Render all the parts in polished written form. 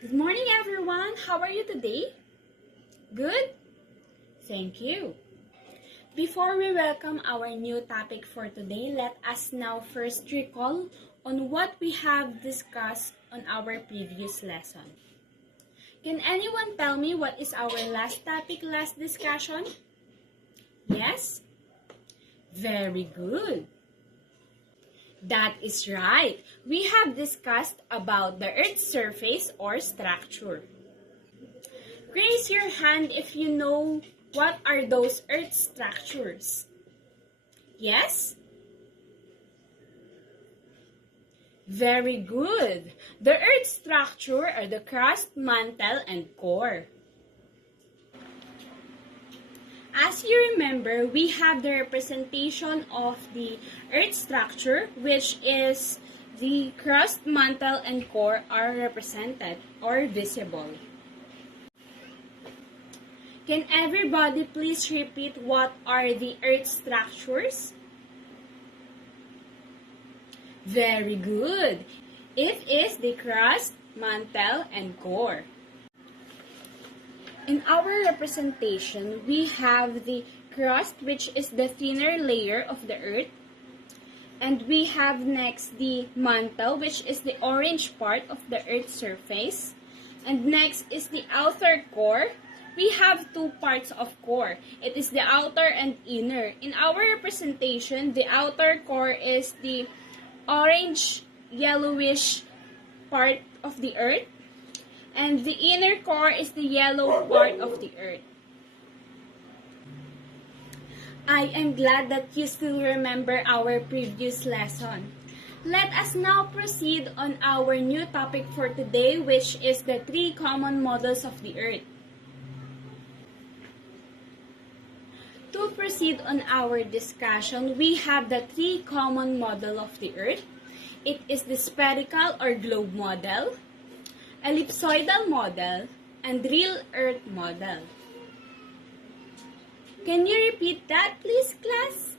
Good morning, everyone. How are you today? Good? Thank you. Before we welcome our new topic for today, let us now first recall on what we have discussed on our previous lesson. Can anyone tell me what is our last topic, last discussion? Yes? Very good. That is right. We have discussed about the Earth's surface or structure. Raise your hand if you know what are those Earth structures. Yes? Very good. The Earth structure are the crust, mantle, and core. As you remember, we have the representation of the Earth structure, which is the crust, mantle, and core are represented or visible. Can everybody please repeat what are the Earth structures? Very good. It is the crust, mantle, and core. In our representation, we have the crust, which is the thinner layer of the Earth. And we have next the mantle, which is the orange part of the Earth's surface. And next is the outer core. We have two parts of core. It is the outer and inner. In our representation, the outer core is the orange yellowish part of the Earth. And the inner core is the yellow part of the Earth. I am glad that you still remember our previous lesson. Let us now proceed on our new topic for today, which is the three common models of the Earth. To proceed on our discussion, we have the three common model of the Earth. It is the spherical or globe model, ellipsoidal model, and real Earth model. Can you repeat that, please, class?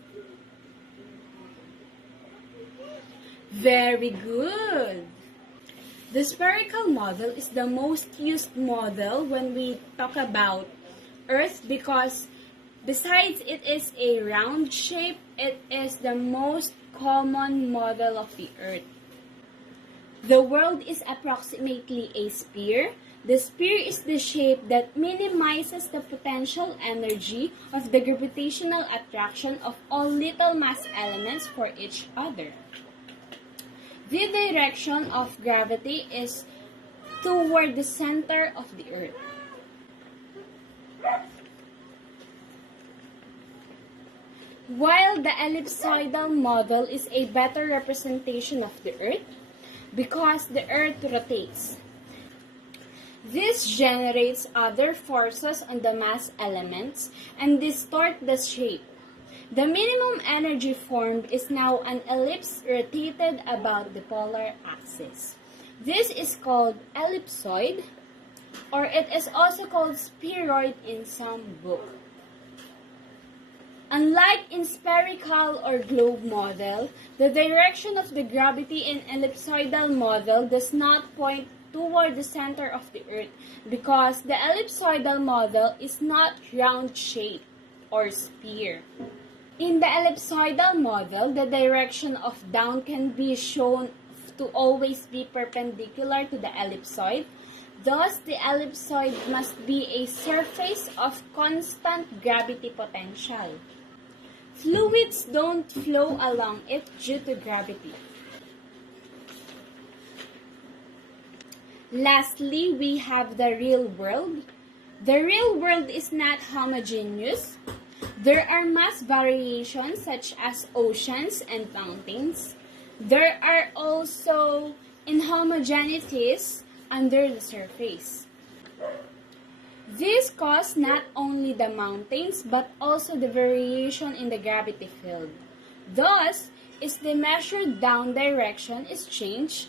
Very good. The spherical model is the most used model when we talk about Earth because besides it is a round shape, it is the most common model of the Earth. The world is approximately a sphere. The sphere is the shape that minimizes the potential energy of the gravitational attraction of all little mass elements for each other. The direction of gravity is toward the center of the Earth. While the ellipsoidal model is a better representation of the Earth, because the Earth rotates. This generates other forces on the mass elements and distort the shape. The minimum energy formed is now an ellipse rotated about the polar axis. This is called ellipsoid, or it is also called spheroid in some books. Unlike in spherical or globe model, the direction of the gravity in ellipsoidal model does not point toward the center of the Earth because the ellipsoidal model is not round-shaped or sphere. In the ellipsoidal model, the direction of down can be shown to always be perpendicular to the ellipsoid. Thus, the ellipsoid must be a surface of constant gravity potential. Fluids don't flow along it due to gravity. Lastly, we have the real world. The real world is not homogeneous. There are mass variations such as oceans and mountains. There are also inhomogeneities under the surface. This causes not only the mountains but also the variation in the gravity field. Thus, as the measured down direction is changed,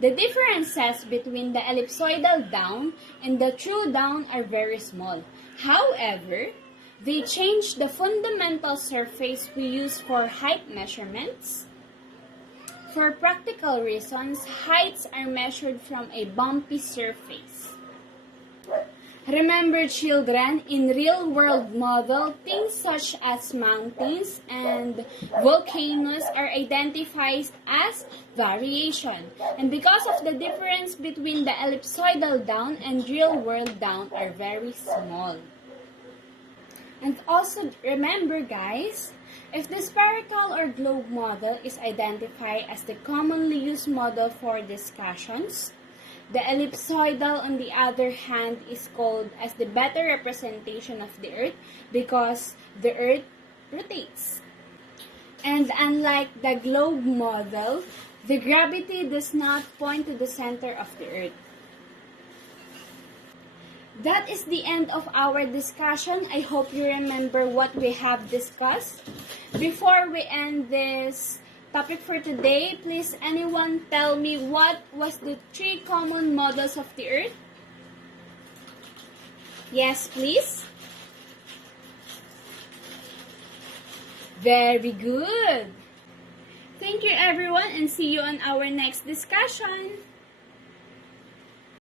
the differences between the ellipsoidal down and the true down are very small. However, they change the fundamental surface we use for height measurements. For practical reasons, heights are measured from a bumpy surface. Remember, children, in real-world model, things such as mountains and volcanoes are identified as variation. And because of the difference between the ellipsoidal down and real-world down are very small. And also remember, guys, if the spherical or globe model is identified as the commonly used model for discussions, the ellipsoidal, on the other hand, is called as the better representation of the Earth because the Earth rotates. And unlike the globe model, the gravity does not point to the center of the Earth. That is the end of our discussion. I hope you remember what we have discussed. Before we end this topic for today, please anyone tell me what was the 3 common models of the Earth? Yes, please. Very good. Thank you everyone and see you on our next discussion.